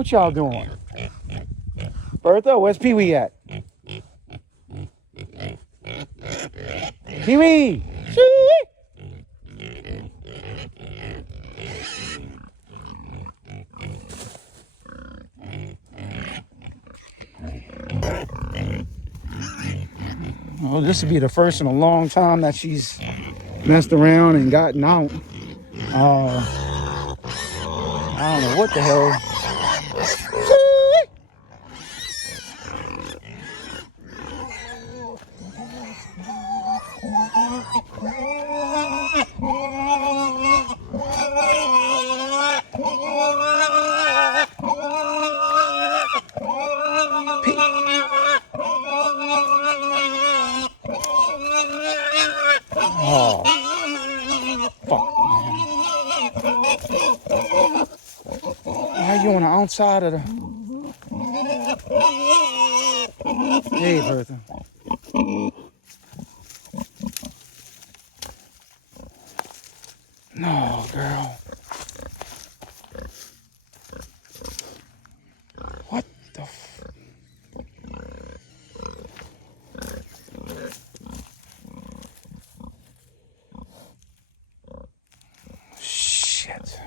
What y'all doing? Bertha, where's Pee-wee at? Pee-wee! Well, this would be the first in a long time that she's messed around and gotten out. I don't know what the hell. Oh, fuck, man. Why are you on the outside of the... Hey, Bertha. No, girl. What the f... Shit.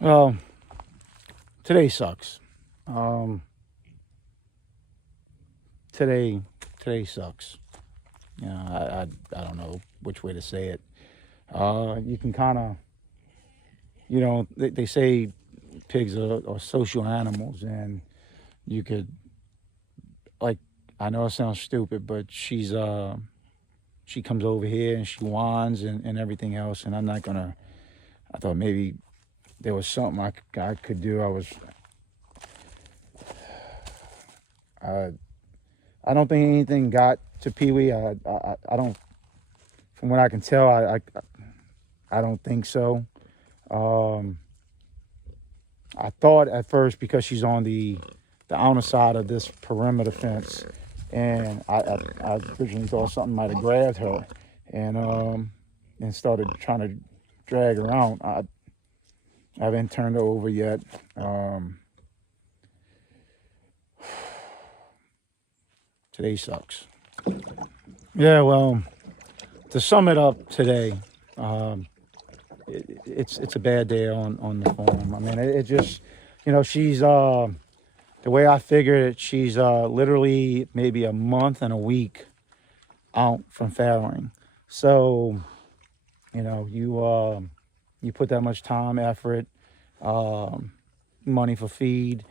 Well, today sucks. Today sucks. You know, I don't know which way to say it. You can kind of, you know, they say pigs are social animals, and you could, like, I know it sounds stupid, but she comes over here and she whines and everything else, and I'm not gonna. I thought maybe there was something I could do. I don't think anything got to Pee-wee. I don't, from what I can tell, I don't think so. I thought at first, because she's on the outer side of this perimeter fence, and I originally thought something might have grabbed her and started trying to drag her out. I haven't turned her over yet. Today sucks. Yeah, well, to sum it up today, it's a bad day on the farm. I mean, it just, you know, she's the way I figured it, she's literally maybe a month and a week out from farrowing. So, you know, you put that much time, effort, money for feed,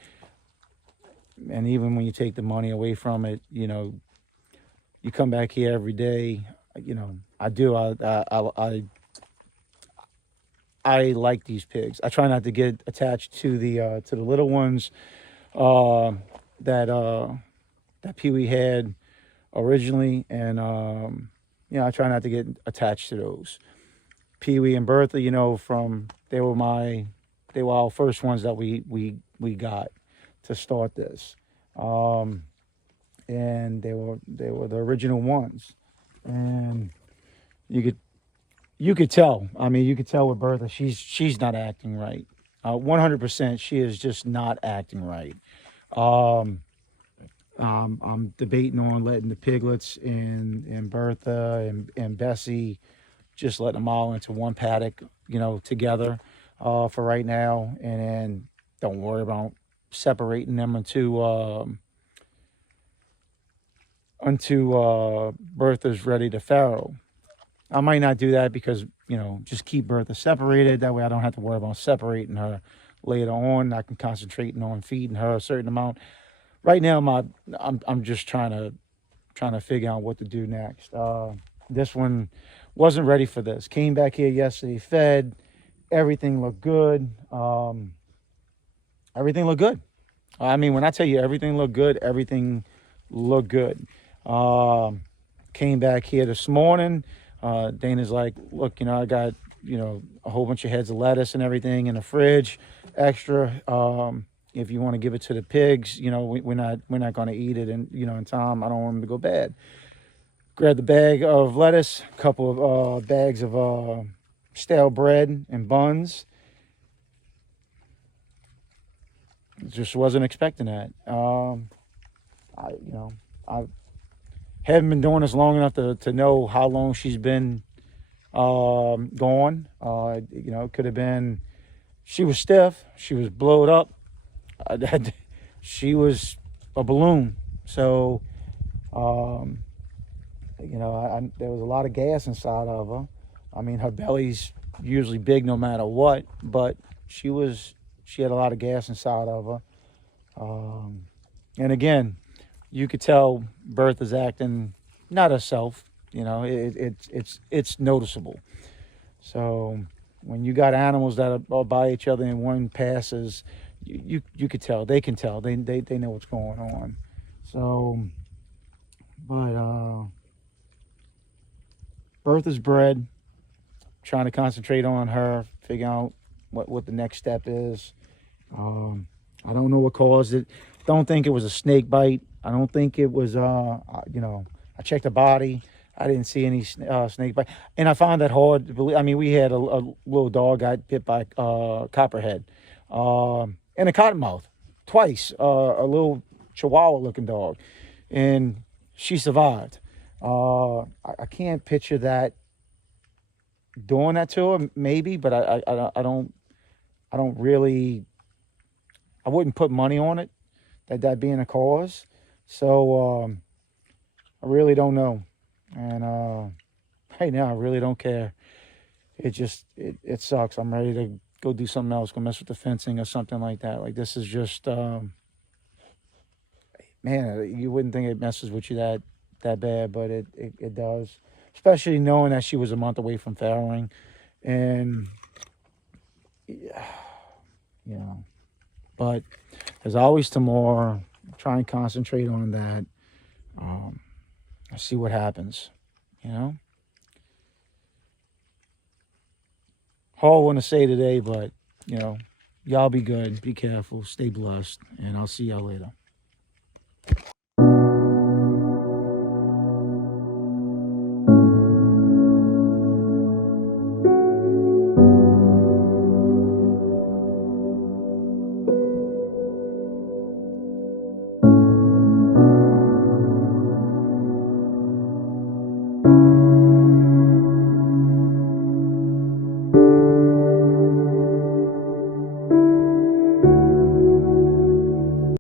and even when you take the money away from it, you know, you come back here every day. You know, I like these pigs. I try not to get attached to the little ones that Pee-wee had originally, and you know, I try not to get attached to those. Pee-wee and Bertha, you know, they were our first ones that we got to start this, and they were the original ones, and you could tell. I mean, you could tell with Bertha, she's not acting right. 100%, she is just not acting right. I'm debating on letting the piglets and Bertha and Bessie, just letting them all into one paddock, you know, together for right now, and then don't worry about separating them until Bertha's ready to farrow. I might not do that because, you know, just keep Bertha separated. That way I don't have to worry about separating her later on. I can concentrate on feeding her a certain amount. Right now, I'm just trying to figure out what to do next. This one wasn't ready for this. Came back here yesterday, fed. Everything looked good. Everything looked good. I mean, when I tell you everything looked good, everything looked good. Came back here this morning. Dana's like, look, you know, I got, you know, a whole bunch of heads of lettuce and everything in the fridge, extra. If you want to give it to the pigs, you know, we're not going to eat it, and, you know, in time, I don't want them to go bad. Grabbed the bag of lettuce, a couple of bags of stale bread and buns. Just wasn't expecting that. I haven't been doing this long enough to know how long she's been gone. It could have been she was stiff, she was blowed up, she was a balloon. So, there was a lot of gas inside of her. I mean, her belly's usually big no matter what, but she had a lot of gas inside of her. And again, you could tell Bertha's acting not herself. It's noticeable. So when you got animals that are by each other and one passes, you could tell. They can tell. They know what's going on. So, but Bertha's bred. Trying to concentrate on her, figure out what the next step is. I don't know what caused it. Don't think it was a snake bite. I don't think it was, I checked the body. I didn't see any snake bite. And I found that hard to believe. I mean, we had a little dog got bit by copperhead and a cottonmouth twice, a little chihuahua looking dog. And she survived. I can't picture that doing that to her, maybe, but I don't really, I wouldn't put money on it, that being a cause. So I really don't know. And right now I really don't care. It sucks. I'm ready to go do something else, go mess with the fencing or something like that. Like, this is just man, you wouldn't think it messes with you that bad, but it does. Especially knowing that she was a month away from farrowing. And but there's always tomorrow. Try and concentrate on that. See what happens. Hard one to say today, but y'all be good, be careful, stay blessed, and I'll see y'all later.